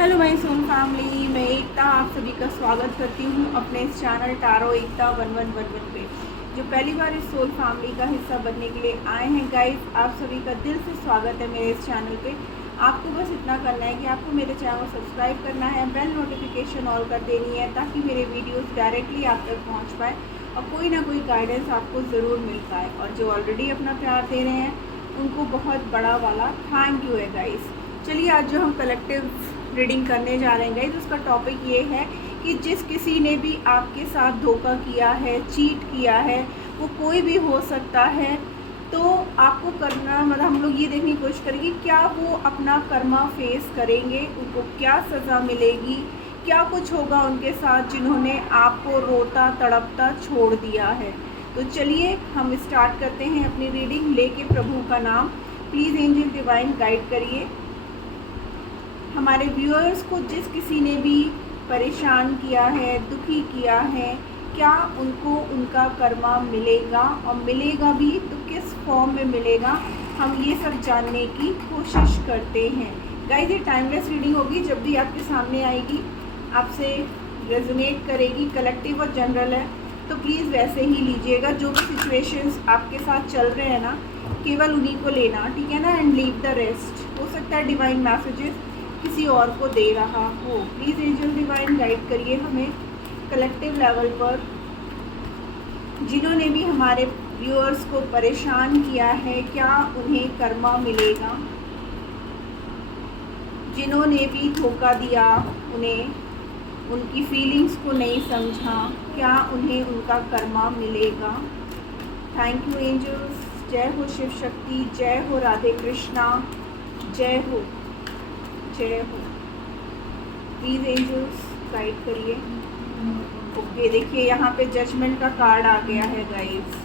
Hello my soul family, मैं एकता आप सभी का स्वागत करती हूँ अपने इस चैनल टारो एकता 1111 पे। जो पहली बार इस सोल फैमिली का हिस्सा बनने के लिए आए हैं गाइस, आप सभी का दिल से स्वागत है मेरे इस चैनल पे। आपको बस इतना करना है कि आपको मेरे चैनल को सब्सक्राइब करना है, बेल नोटिफिकेशन ऑल कर देनी है ताकि मेरे वीडियोज़ डायरेक्टली आप तक पहुँच पाए और कोई ना कोई गाइडेंस आपको ज़रूर मिल पाए। और जो ऑलरेडी अपना प्यार दे रहे हैं उनको बहुत बड़ा वाला थैंक यू है गाइस। चलिए, आज जो हम कलेक्टिव रीडिंग करने जा रहे हैं गाइस, उसका टॉपिक ये है कि जिस किसी ने भी आपके साथ धोखा किया है, चीट किया है, वो कोई भी हो सकता है, तो आपको करना मतलब हम लोग ये देखने की कोशिश करेंगे क्या वो अपना कर्मा फेस करेंगे, उनको क्या सज़ा मिलेगी, क्या कुछ होगा उनके साथ जिन्होंने आपको रोता तड़पता छोड़ दिया है। तो चलिए हम स्टार्ट करते हैं अपनी रीडिंग लेके प्रभु का नाम। प्लीज़ एंजल डिवाइन गाइड करिए हमारे व्यूअर्स को। जिस किसी ने भी परेशान किया है, दुखी किया है, क्या उनको उनका कर्मा मिलेगा और मिलेगा भी तो किस फॉर्म में मिलेगा, हम ये सब जानने की कोशिश करते हैं गाइस। ये टाइमलेस रीडिंग होगी, जब भी आपके सामने आएगी आपसे रेजोनेट करेगी। कलेक्टिव और जनरल है तो प्लीज़ वैसे ही लीजिएगा। जो भी सिचुएशंस आपके साथ चल रहे हैं ना, केवल उन्हीं को लेना, ठीक है ना, एंड लीव द रेस्ट। हो सकता है डिवाइन मैसेजेस किसी और को दे रहा हो। प्लीज़ एंजल डिवाइन गाइड करिए हमें कलेक्टिव लेवल पर। जिन्होंने भी हमारे व्यूअर्स को परेशान किया है, क्या उन्हें कर्मा मिलेगा? जिन्होंने भी धोखा दिया, उन्हें उनकी फीलिंग्स को नहीं समझा, क्या उन्हें उनका कर्मा मिलेगा? Thank you angels. जय हो शिव शक्ति, जय हो राधे कृष्णा, जय हो जय हो। प्लीज़ एंजल्स गाइड करिए। ओके, देखिए यहाँ पे जजमेंट का कार्ड आ गया है guys.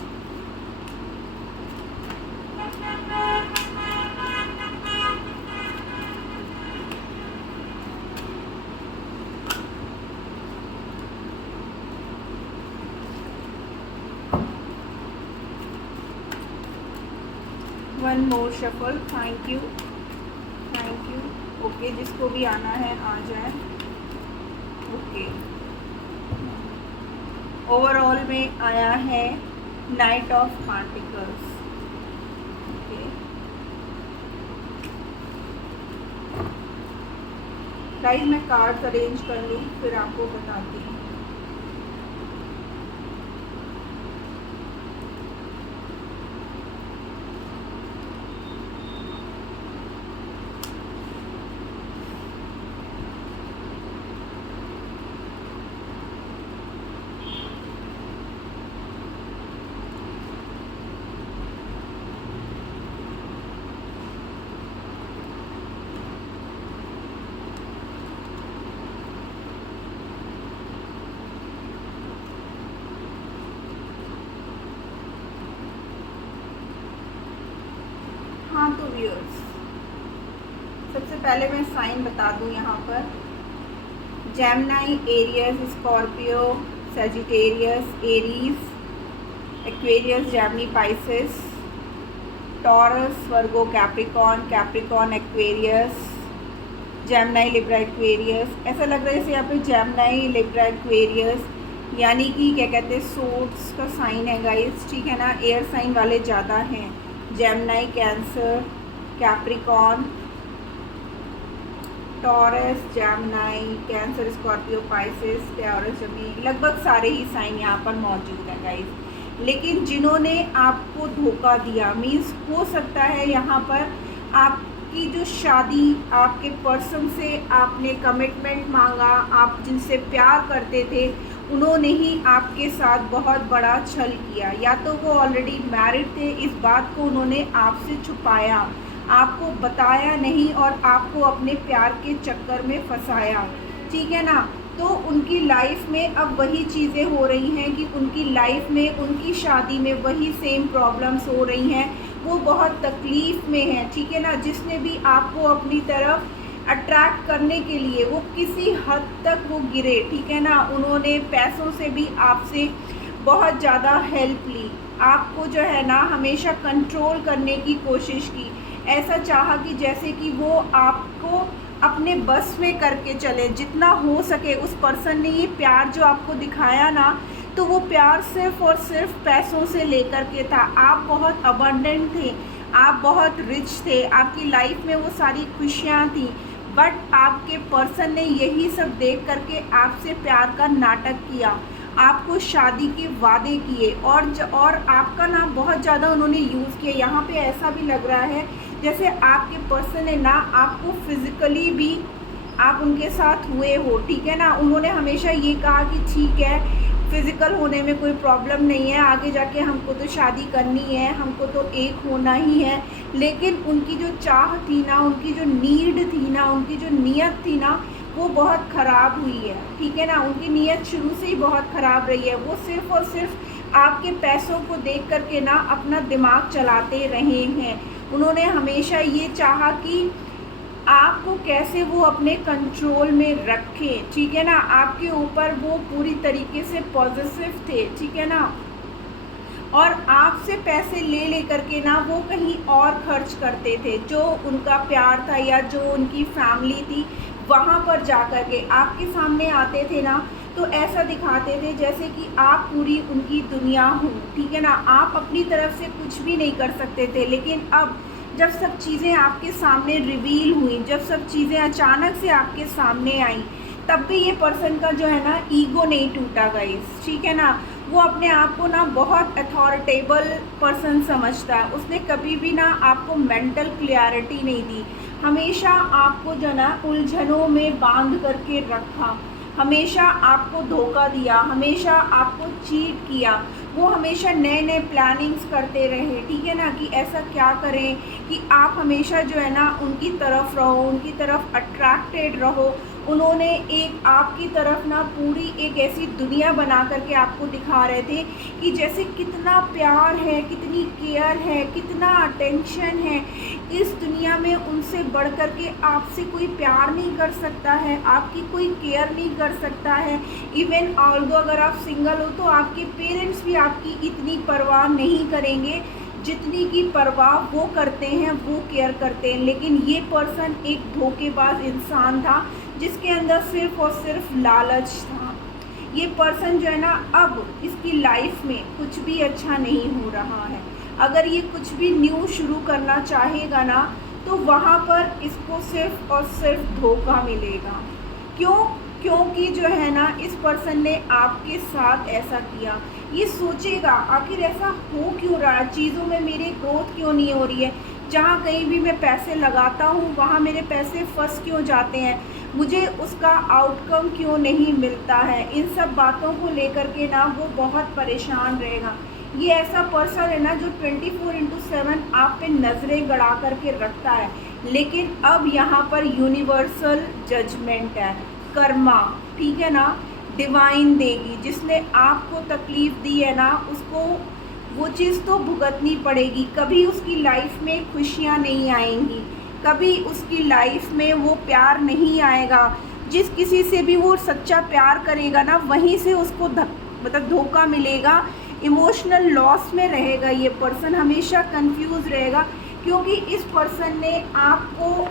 One more shuffle. Thank you thank you. Okay, जिसको भी आना है आ जाए। ओके, ओवरऑल में आया है night of particles. Okay, guys मैं कार्ड्स अरेंज कर लूँ फिर आपको बताती हूँ। हाँ तो व्यूअर्स, सबसे पहले मैं साइन बता दूँ यहाँ पर। Gemini, Aries, Scorpio, Sagittarius, Aries, Aquarius, Gemini, Pisces, Taurus, Virgo, Capricorn, Capricorn, Aquarius, Gemini, Libra, Aquarius. ऐसा लग रहा है जैसे यहाँ पे जेमिनी, लिब्रा, एक्वेरियस यानी कि क्या कहते हैं, सोर्ट्स का साइन है गाइस, ठीक है ना। एयर साइन वाले ज़्यादा हैं। Gemini, cancer, Capricorn, taurus, Gemini, cancer, Scorpio, Pisces, taurus, Gemini, लगभग सारे ही साइन यहाँ पर मौजूद हैं गाइस। लेकिन जिन्होंने आपको धोखा दिया, मीन्स हो सकता है यहाँ पर आपकी जो शादी, आपके पर्सन से आपने कमिटमेंट मांगा, आप जिनसे प्यार करते थे, उन्होंने ही आपके साथ बहुत बड़ा छल किया। या तो वो ऑलरेडी मैरिड थे, इस बात को उन्होंने आपसे छुपाया, आपको बताया नहीं और आपको अपने प्यार के चक्कर में फंसाया, ठीक है ना। तो उनकी लाइफ में अब वही चीज़ें हो रही हैं कि उनकी लाइफ में, उनकी शादी में वही सेम प्रॉब्लम्स हो रही हैं। वो बहुत तकलीफ़ में हैं, ठीक है ना। जिसने भी आपको अपनी तरफ अट्रैक्ट करने के लिए वो किसी हद तक वो गिरे, ठीक है ना। उन्होंने पैसों से भी आपसे बहुत ज़्यादा हेल्प ली, आपको जो है ना हमेशा कंट्रोल करने की कोशिश की। ऐसा चाहा कि जैसे कि वो आपको अपने बस में करके चलें, जितना हो सके। उस पर्सन ने ये प्यार जो आपको दिखाया ना, तो वो प्यार सिर्फ़ और सिर्फ पैसों से लेकर के था। आप बहुत अबंडेंट थे, आप बहुत रिच थे, आपकी लाइफ में वो सारी खुशियाँ थी, बट आपके पर्सन ने यही सब देख करके आपसे प्यार का नाटक किया, आपको शादी के वादे किए, और आपका ना बहुत ज़्यादा उन्होंने यूज़ किया। यहाँ पे ऐसा भी लग रहा है जैसे आपके पर्सन ने ना आपको फिज़िकली भी आप उनके साथ हुए हो, ठीक है ना। उन्होंने हमेशा ये कहा कि ठीक है, फिज़िकल होने में कोई प्रॉब्लम नहीं है, आगे जाके हमको तो शादी करनी है, हमको तो एक होना ही है। लेकिन उनकी जो चाह थी ना, उनकी जो नीड थी ना, उनकी जो नीयत थी ना, वो बहुत ख़राब हुई है, ठीक है ना। उनकी नीयत शुरू से ही बहुत ख़राब रही है। वो सिर्फ़ और सिर्फ आपके पैसों को देख करके ना अपना दिमाग चलाते रहे हैं। उन्होंने हमेशा ये चाहा कि आपको कैसे वो अपने कंट्रोल में रखें, ठीक है ना। आपके ऊपर वो पूरी तरीके से पॉजिटिव थे, ठीक है ना। और आपसे पैसे ले करके ना वो कहीं और खर्च करते थे। जो उनका प्यार था या जो उनकी फैमिली थी, वहाँ पर जा कर के आपके सामने आते थे ना, तो ऐसा दिखाते थे जैसे कि आप पूरी उनकी दुनिया हो, ठीक है ना। आप अपनी तरफ से कुछ भी नहीं कर सकते थे। लेकिन अब जब सब चीज़ें आपके सामने रिवील हुई, जब सब चीज़ें अचानक से आपके सामने आई, तब भी ये पर्सन का जो है ना ईगो नहीं टूटा गाइस, ठीक है ना। वो अपने आप को ना बहुत अथॉरिटेबल पर्सन समझता है। उसने कभी भी ना आपको मेंटल क्लियरिटी नहीं दी, हमेशा आपको जो ना उलझनों में बांध करके रखा, हमेशा आपको धोखा दिया, हमेशा आपको चीट किया। वो हमेशा नए नए प्लानिंग्स करते रहे, ठीक है ना, कि ऐसा क्या करें कि आप हमेशा जो है ना उनकी तरफ रहो, उनकी तरफ अट्रैक्टेड रहो। उन्होंने एक आपकी तरफ ना पूरी एक ऐसी दुनिया बना करके आपको दिखा रहे थे कि जैसे कितना प्यार है, कितनी केयर है, कितना अटेंशन है। इस दुनिया में उनसे बढ़ कर के आपसे कोई प्यार नहीं कर सकता है, आपकी कोई केयर नहीं कर सकता है। इवन ऑल्दो अगर आप सिंगल हो तो आपके पेरेंट्स भी आपकी इतनी परवाह नहीं करेंगे जितनी की परवाह वो करते हैं, वो केयर करते हैं। लेकिन ये पर्सन एक धोखेबाज इंसान था जिसके अंदर सिर्फ़ और सिर्फ लालच था। ये पर्सन जो है ना अब इसकी लाइफ में कुछ भी अच्छा नहीं हो रहा है। अगर ये कुछ भी न्यू शुरू करना चाहेगा ना, तो वहाँ पर इसको सिर्फ़ और सिर्फ धोखा मिलेगा। क्यों? क्योंकि जो है ना इस पर्सन ने आपके साथ ऐसा किया। ये सोचेगा आखिर ऐसा हो क्यों रहा है, चीज़ों में मेरी ग्रोथ क्यों नहीं हो रही है, जहाँ कहीं भी मैं पैसे लगाता हूँ वहाँ मेरे पैसे फंस क्यों जाते हैं, मुझे उसका आउटकम क्यों नहीं मिलता है। इन सब बातों को लेकर के ना वो बहुत परेशान रहेगा। ये ऐसा पर्सन है ना जो 24/7 आप पे नज़रें गड़ा करके रखता है। लेकिन अब यहाँ पर यूनिवर्सल जजमेंट है, कर्मा, ठीक है ना, डिवाइन देगी। जिसने आपको तकलीफ़ दी है ना, उसको वो चीज़ तो भुगतनी पड़ेगी। कभी उसकी लाइफ में खुशियाँ नहीं आएंगी, कभी उसकी लाइफ में वो प्यार नहीं आएगा। जिस किसी से भी वो सच्चा प्यार करेगा ना, वहीं से उसको मतलब धोखा मिलेगा। इमोशनल लॉस में रहेगा ये पर्सन, हमेशा कंफ्यूज रहेगा, क्योंकि इस पर्सन ने आपको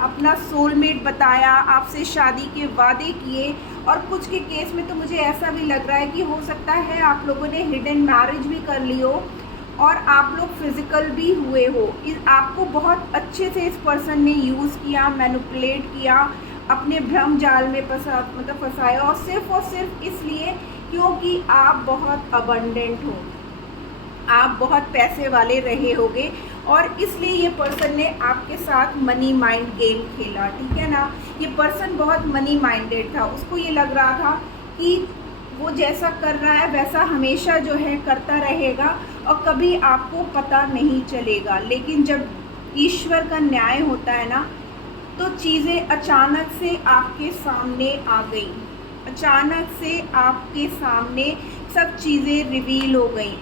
अपना सोलमेट बताया, आपसे शादी के वादे किए। और कुछ के केस में तो मुझे ऐसा भी लग रहा है कि हो सकता है आप लोगों ने हिडन मैरिज भी कर ली हो और आप लोग फिज़िकल भी हुए हो। आपको बहुत अच्छे से इस पर्सन ने यूज़ किया, मैनिपुलेट किया, अपने भ्रम जाल में फंसाया, और सिर्फ इसलिए क्योंकि आप बहुत अबंडेंट हो, आप बहुत पैसे वाले रहे होगे, और इसलिए ये पर्सन ने आपके साथ मनी माइंड गेम खेला, ठीक है ना। ये पर्सन बहुत मनी माइंडेड था, उसको ये लग रहा था कि वो जैसा कर रहा है वैसा हमेशा जो है करता रहेगा और कभी आपको पता नहीं चलेगा। लेकिन जब ईश्वर का न्याय होता है ना, तो चीज़ें अचानक से आपके सामने आ गई, अचानक से आपके सामने सब चीज़ें रिवील हो गई।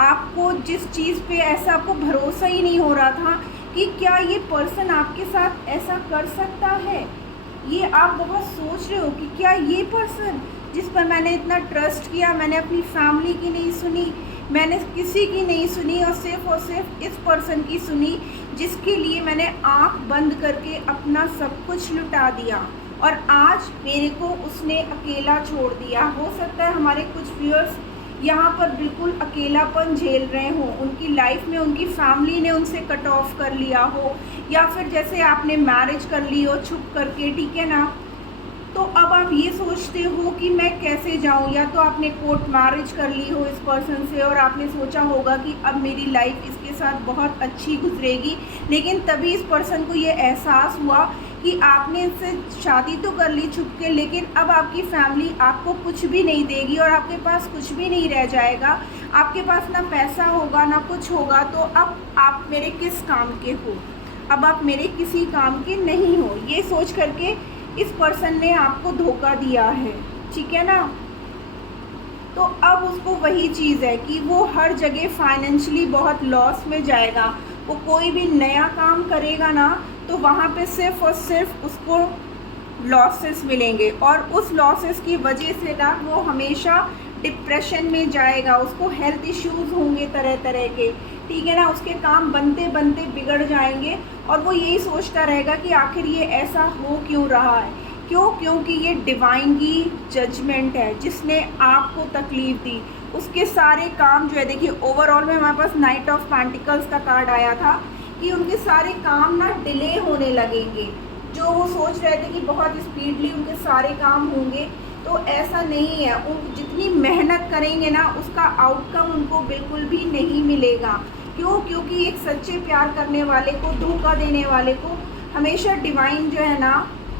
आपको जिस चीज़ पे ऐसा आपको भरोसा ही नहीं हो रहा था कि क्या ये पर्सन आपके साथ ऐसा कर सकता है, ये आप बहुत सोच रहे हो कि क्या ये पर्सन जिस पर मैंने इतना ट्रस्ट किया, मैंने अपनी फैमिली की नहीं सुनी, मैंने किसी की नहीं सुनी और सिर्फ इस पर्सन की सुनी, जिसके लिए मैंने आँख बंद करके अपना सब कुछ लुटा दिया और आज मेरे को उसने अकेला छोड़ दिया। हो सकता है हमारे कुछ व्यूअर्स यहाँ पर बिल्कुल अकेलापन झेल रहे हों, उनकी लाइफ में उनकी फैमिली ने उनसे कट ऑफ कर लिया हो, या फिर जैसे आपने मैरिज कर ली हो छुप करके, ठीक है ना। तो अब आप ये सोचते हो कि मैं कैसे जाऊं, या तो आपने कोर्ट मैरिज कर ली हो इस पर्सन से और आपने सोचा होगा कि अब मेरी लाइफ इसके साथ बहुत अच्छी गुजरेगी, लेकिन तभी इस पर्सन को ये एहसास हुआ कि आपने इससे शादी तो कर ली छुप के, लेकिन अब आपकी फैमिली आपको कुछ भी नहीं देगी और आपके पास कुछ भी नहीं रह जाएगा, आपके पास ना पैसा होगा ना कुछ होगा, तो अब आप मेरे किस काम के हो, अब आप मेरे किसी काम के नहीं हो। ये सोच करके इस पर्सन ने आपको धोखा दिया है, ठीक है ना। तो अब उसको वही चीज़ है कि वो हर जगह फाइनेंशियली बहुत लॉस में जाएगा। वो कोई भी नया काम करेगा ना तो वहाँ पे सिर्फ और सिर्फ उसको लॉसेस मिलेंगे और उस लॉसेस की वजह से ना वो हमेशा डिप्रेशन में जाएगा, उसको हेल्थ इश्यूज़ होंगे तरह तरह के, ठीक है ना। उसके काम बनते बनते बिगड़ जाएंगे और वो यही सोचता रहेगा कि आखिर ये ऐसा हो क्यों रहा है, क्योंकि ये डिवाइन की जजमेंट है जिसने आपको तकलीफ़ दी। उसके सारे काम जो है, देखिए ओवरऑल में हमारे पास नाइट ऑफ पेंटिकल्स का कार्ड आया था कि उनके सारे काम ना डिले होने लगेंगे। जो वो सोच रहे थे कि बहुत स्पीडली उनके सारे काम होंगे, तो ऐसा नहीं है। उन जितनी मेहनत करेंगे ना उसका आउटकम उनको बिल्कुल भी नहीं मिलेगा। क्योंकि एक सच्चे प्यार करने वाले को, धोखा देने वाले को हमेशा डिवाइन जो है ना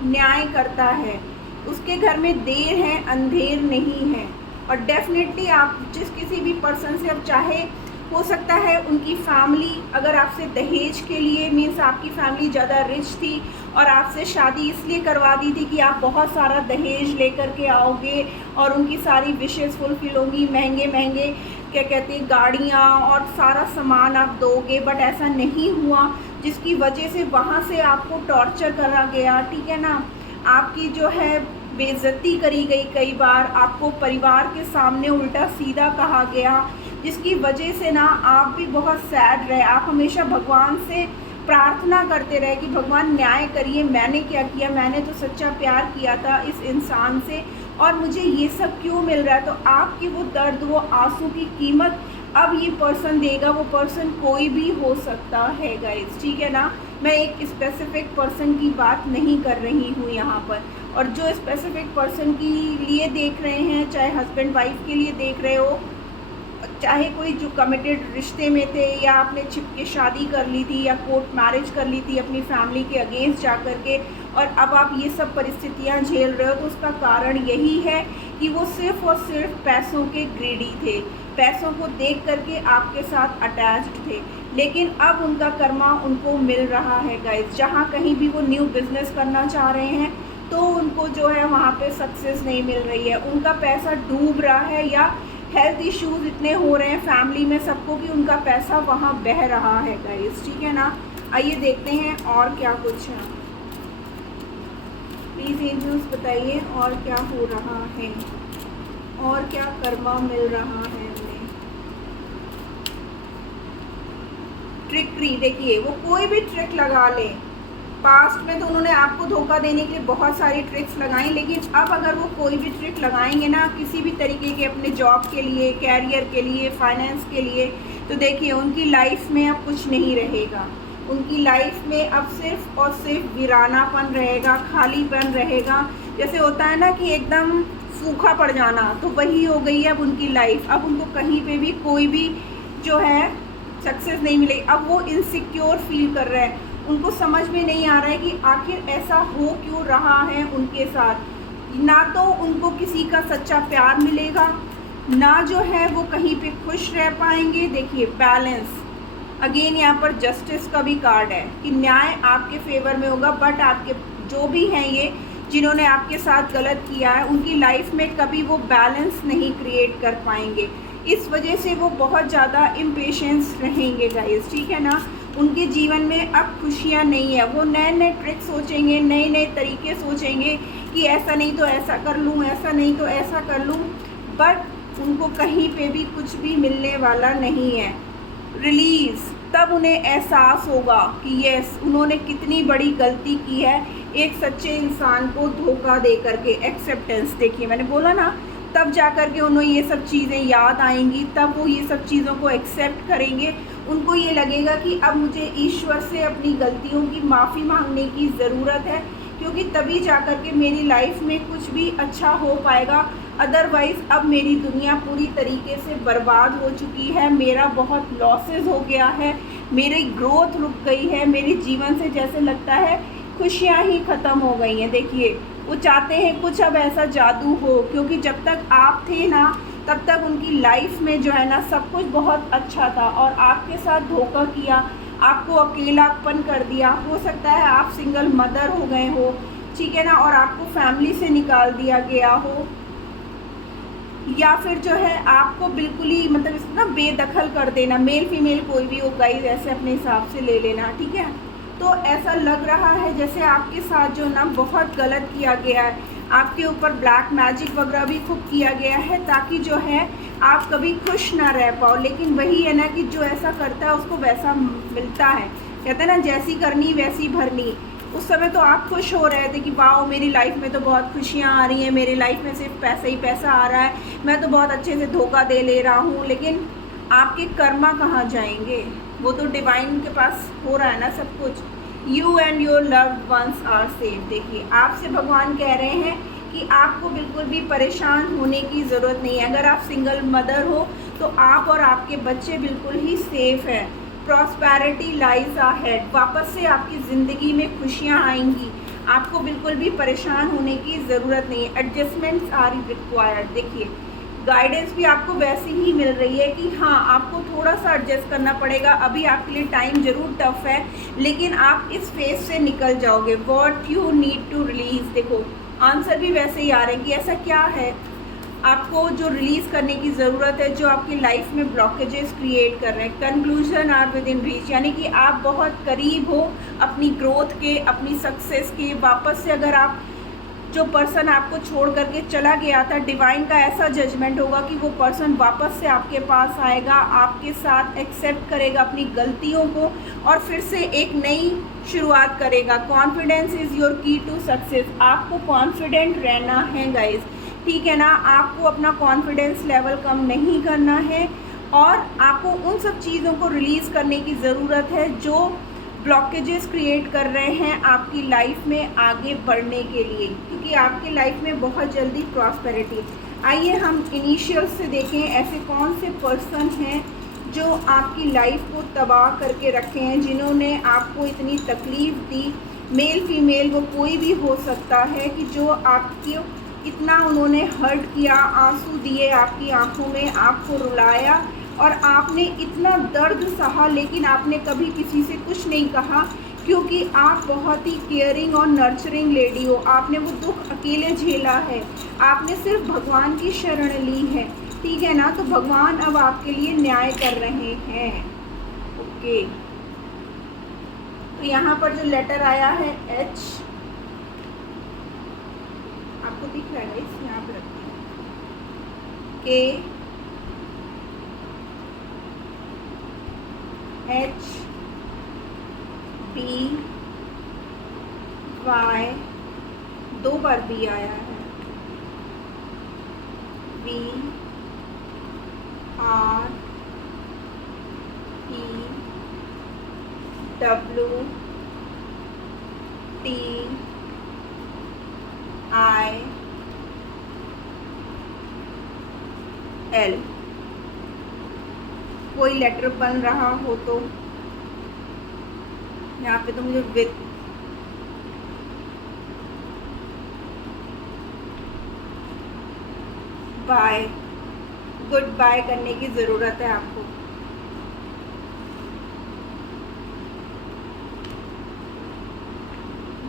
न्याय करता है। उसके घर में देर है, अंधेर नहीं है। और डेफिनेटली आप जिस किसी भी पर्सन से, अब चाहे हो सकता है उनकी फैमिली अगर आपसे दहेज के लिए, मीन्स आपकी फैमिली ज़्यादा रिच थी और आपसे शादी इसलिए करवा दी थी कि आप बहुत सारा दहेज लेकर के आओगे और उनकी सारी विशेस फुलफिल होंगी, महंगे महंगे क्या कहते हैं गाड़ियाँ और सारा सामान आप दोगे, बट ऐसा नहीं हुआ, जिसकी वजह से वहाँ से आपको टॉर्चर करा गया, ठीक है ना। आपकी जो है बेइज्जती करी गई, कई बार आपको परिवार के सामने उल्टा सीधा कहा गया, जिसकी वजह से ना आप भी बहुत सैड रहे। आप हमेशा भगवान से प्रार्थना करते रहे कि भगवान न्याय करिए, मैंने क्या किया, मैंने तो सच्चा प्यार किया था इस इंसान से और मुझे ये सब क्यों मिल रहा है। तो आपकी वो दर्द, वो आंसू की कीमत अब ये पर्सन देगा। वो पर्सन कोई भी हो सकता है गाइस, ठीक है ना। मैं एक स्पेसिफिक पर्सन की बात नहीं कर रही हूँ यहाँ पर। और जो स्पेसिफिक पर्सन के लिए देख रहे हैं, चाहे हस्बैंड वाइफ के लिए देख रहे हो, चाहे कोई जो कमिटेड रिश्ते में थे, या आपने छिप के शादी कर ली थी या कोर्ट मैरिज कर ली थी अपनी फैमिली के अगेंस्ट जा कर के, और अब आप ये सब परिस्थितियां झेल रहे हो, तो उसका कारण यही है कि वो सिर्फ और सिर्फ पैसों के ग्रीडी थे, पैसों को देख करके आपके साथ अटैच्ड थे। लेकिन अब उनका कर्मा उनको मिल रहा है गाइस। जहाँ कहीं भी वो न्यू बिजनेस करना चाह रहे हैं तो उनको जो है वहाँ पे सक्सेस नहीं मिल रही है, उनका पैसा डूब रहा है, या हेल्थ इश्यूज इतने हो रहे हैं फैमिली में सबको कि उनका पैसा वहाँ बह रहा है गाइस, ठीक है ना। आइए देखते हैं और क्या कुछ है। प्लीज़ एंजल्स बताइए और क्या हो रहा है और क्या कर्मा मिल रहा है हमें। ट्रिकरी, देखिए वो कोई भी ट्रिक लगा ले। पास्ट में तो उन्होंने आपको धोखा देने के लिए बहुत सारी ट्रिक्स लगाई, लेकिन अब अगर वो कोई भी ट्रिक लगाएंगे ना किसी भी तरीके के, अपने जॉब के लिए, कैरियर के लिए, फाइनेंस के लिए, तो देखिए उनकी लाइफ में अब कुछ नहीं रहेगा। उनकी लाइफ में अब सिर्फ और सिर्फ वीरानापन रहेगा, खालीपन रहेगा। जैसे होता है ना कि एकदम सूखा पड़ जाना, तो वही हो गई है अब उनकी लाइफ। अब उनको कहीं पे भी कोई भी जो है सक्सेस नहीं मिलेगी। अब वो इनसिक्योर फील कर रहे हैं, उनको समझ में नहीं आ रहा है कि आखिर ऐसा हो क्यों रहा है उनके साथ। ना तो उनको किसी का सच्चा प्यार मिलेगा, ना जो है वो कहीं पे खुश रह पाएंगे। देखिए बैलेंस, अगेन यहाँ पर जस्टिस का भी कार्ड है कि न्याय आपके फेवर में होगा, बट आपके जो भी हैं ये जिन्होंने आपके साथ गलत किया है, उनकी लाइफ में कभी वो बैलेंस नहीं क्रिएट कर पाएंगे। इस वजह से वो बहुत ज़्यादा इम्पेशेंस रहेंगे गाइस, ठीक है ना। उनके जीवन में अब खुशियाँ नहीं है। वो नए नए ट्रिक सोचेंगे, नए नए तरीके सोचेंगे कि ऐसा नहीं तो ऐसा कर लूँ, ऐसा नहीं तो ऐसा कर लूँ, बट उनको कहीं पे भी कुछ भी मिलने वाला नहीं है। रिलीज़, तब उन्हें एहसास होगा कि यस, उन्होंने कितनी बड़ी गलती की है एक सच्चे इंसान को धोखा दे करके। एक्सेप्टेंस, देखिए मैंने बोला ना, तब जा कर के उन्हें ये सब चीज़ें याद आएंगी, तब वो ये सब चीज़ों को एक्सेप्ट करेंगे। उनको ये लगेगा कि अब मुझे ईश्वर से अपनी गलतियों की माफ़ी मांगने की ज़रूरत है, क्योंकि तभी जा कर के मेरी लाइफ में कुछ भी अच्छा हो पाएगा। अदरवाइज़ अब मेरी दुनिया पूरी तरीके से बर्बाद हो चुकी है, मेरा बहुत लॉसेस हो गया है, मेरी ग्रोथ रुक गई है, मेरे जीवन से जैसे लगता है खुशियाँ ही ख़त्म हो गई हैं। देखिए वो चाहते हैं कुछ अब ऐसा जादू हो, क्योंकि जब तक आप थे ना तब तक उनकी लाइफ में जो है ना सब कुछ बहुत अच्छा था, और आपके साथ धोखा किया, आपको अकेलापन कर दिया। हो सकता है आप सिंगल मदर हो गए हो, ठीक है ना, और आपको फैमिली से निकाल दिया गया हो, या फिर जो है आपको बिल्कुल ही मतलब इस ना बेदखल कर देना। मेल फीमेल कोई भी हो गाइस, ऐसे अपने हिसाब से ले लेना, ठीक है। तो ऐसा लग रहा है जैसे आपके साथ जो ना बहुत गलत किया गया है, आपके ऊपर ब्लैक मैजिक वगैरह भी खूब किया गया है, ताकि जो है आप कभी खुश ना रह पाओ। लेकिन वही है ना कि जो ऐसा करता है उसको वैसा मिलता है। कहते हैं ना, जैसी करनी वैसी भरनी। उस समय तो आप खुश हो रहे थे कि वाओ मेरी लाइफ में तो बहुत खुशियाँ आ रही हैं, मेरी लाइफ में सिर्फ पैसा ही पैसा आ रहा है, मैं तो बहुत अच्छे से धोखा दे ले रहा हूँ। लेकिन आपके कर्मा कहाँ जाएंगे? वो तो डिवाइन के पास हो रहा है ना सब कुछ। You and your loved ones are safe. देखिए आपसे भगवान कह रहे हैं कि आपको बिल्कुल भी परेशान होने की ज़रूरत नहीं है। अगर आप सिंगल मदर हो तो आप और आपके बच्चे बिल्कुल ही सेफ़ हैं। Prosperity lies ahead. वापस से आपकी ज़िंदगी में खुशियाँ आएंगी, आपको बिल्कुल भी परेशान होने की ज़रूरत नहीं है। Adjustments are required. देखिए गाइडेंस भी आपको वैसी ही मिल रही है कि हाँ आपको थोड़ा सा एडजस्ट करना पड़ेगा। अभी आपके लिए टाइम ज़रूर टफ है, लेकिन आप इस फेज से निकल जाओगे। What you need to release. देखो आंसर भी वैसे ही आ रहे हैं कि ऐसा क्या है आपको जो रिलीज़ करने की ज़रूरत है, जो आपकी लाइफ में ब्लॉकेजेस क्रिएट कर रहे हैं। Conclusion are within reach, यानी कि आप बहुत करीब हो अपनी ग्रोथ के, अपनी सक्सेस के। वापस से अगर आप जो पर्सन आपको छोड़ करके चला गया था, डिवाइन का ऐसा जजमेंट होगा कि वो पर्सन वापस से आपके पास आएगा, आपके साथ एक्सेप्ट करेगा अपनी गलतियों को और फिर से एक नई शुरुआत करेगा। कॉन्फिडेंस इज़ योर की टू सक्सेस। आपको कॉन्फिडेंट रहना है गाइज, ठीक है ना। आपको अपना कॉन्फिडेंस लेवल कम नहीं करना है, और आपको उन सब चीज़ों को रिलीज़ करने की ज़रूरत है जो ब्लॉकेजेस क्रिएट कर रहे हैं आपकी लाइफ में आगे बढ़ने के लिए, क्योंकि आपकी लाइफ में बहुत जल्दी प्रॉस्पेरिटी। आइए हम इनिशियल से देखें ऐसे कौन से पर्सन हैं जो आपकी लाइफ को तबाह करके रखे हैं, जिन्होंने आपको इतनी तकलीफ़ दी। मेल फीमेल वो कोई भी हो सकता है कि जो आपकी इतना उन्होंने हर्ट किया, आंसू दिए आपकी आंखों में, आपको रुलाया और आपने इतना दर्द सहा, लेकिन आपने कभी किसी से कुछ नहीं कहा, क्योंकि आप बहुत ही केयरिंग और नर्चरिंग लेडी हो। आपने वो दुख अकेले झेला है, आपने सिर्फ भगवान की शरण ली है, ठीक है ना। तो भगवान अब आपके लिए न्याय कर रहे हैं। ओके, तो यहाँ पर जो लेटर आया है एच, आपको दिख रहा है इस यहाँ पर रखते हैं के एच बी वाई, 2 बार बी आया है, B R E W T I L. कोई लेटर बन रहा हो तो यहाँ पे तो मुझे विद, बाय, गुड बाय करने की ज़रूरत है आपको।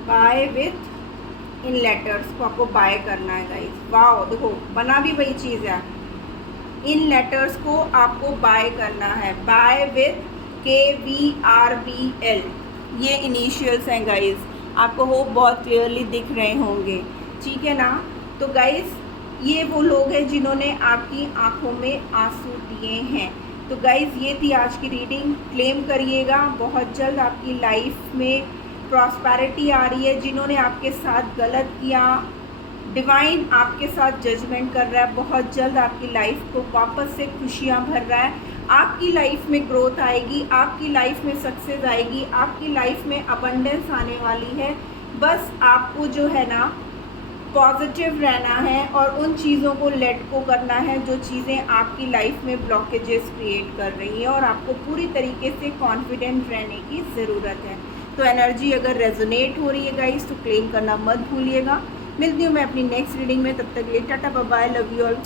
बाय विथ इन लेटर्स को आपको बाय करना है गाइस। वाओ देखो बना भी वही चीज़ है, इन लेटर्स को आपको बाय करना है। बाय विथ KVRBL, ये इनिशियल्स हैं गाइस। आपको होप बहुत क्लियरली दिख रहे होंगे, ठीक है ना। तो गाइस ये वो लोग हैं जिन्होंने आपकी आंखों में आंसू दिए हैं। तो तो गाइज़ ये थी आज की रीडिंग। क्लेम करिएगा, बहुत जल्द आपकी लाइफ में प्रॉस्पेरिटी आ रही है। जिन्होंने आपके साथ गलत किया, डिवाइन आपके साथ जजमेंट कर रहा है। बहुत जल्द आपकी लाइफ को वापस से खुशियाँ भर रहा है। आपकी लाइफ में ग्रोथ आएगी, आपकी लाइफ में सक्सेस आएगी, आपकी लाइफ में अबंडेंस आने वाली है। बस आपको जो है ना पॉजिटिव रहना है और उन चीज़ों को लेट को करना है जो चीज़ें आपकी लाइफ में ब्लॉकेजेस क्रिएट कर रही है, और आपको पूरी तरीके से कॉन्फिडेंट रहने की ज़रूरत है। तो एनर्जी अगर रेजोनेट हो रही है गाइस तो क्लेम करना मत भूलिएगा। मिलती हूँ मैं अपनी नेक्स्ट रीडिंग में, तब तक के लिए tata bye bye, love you all.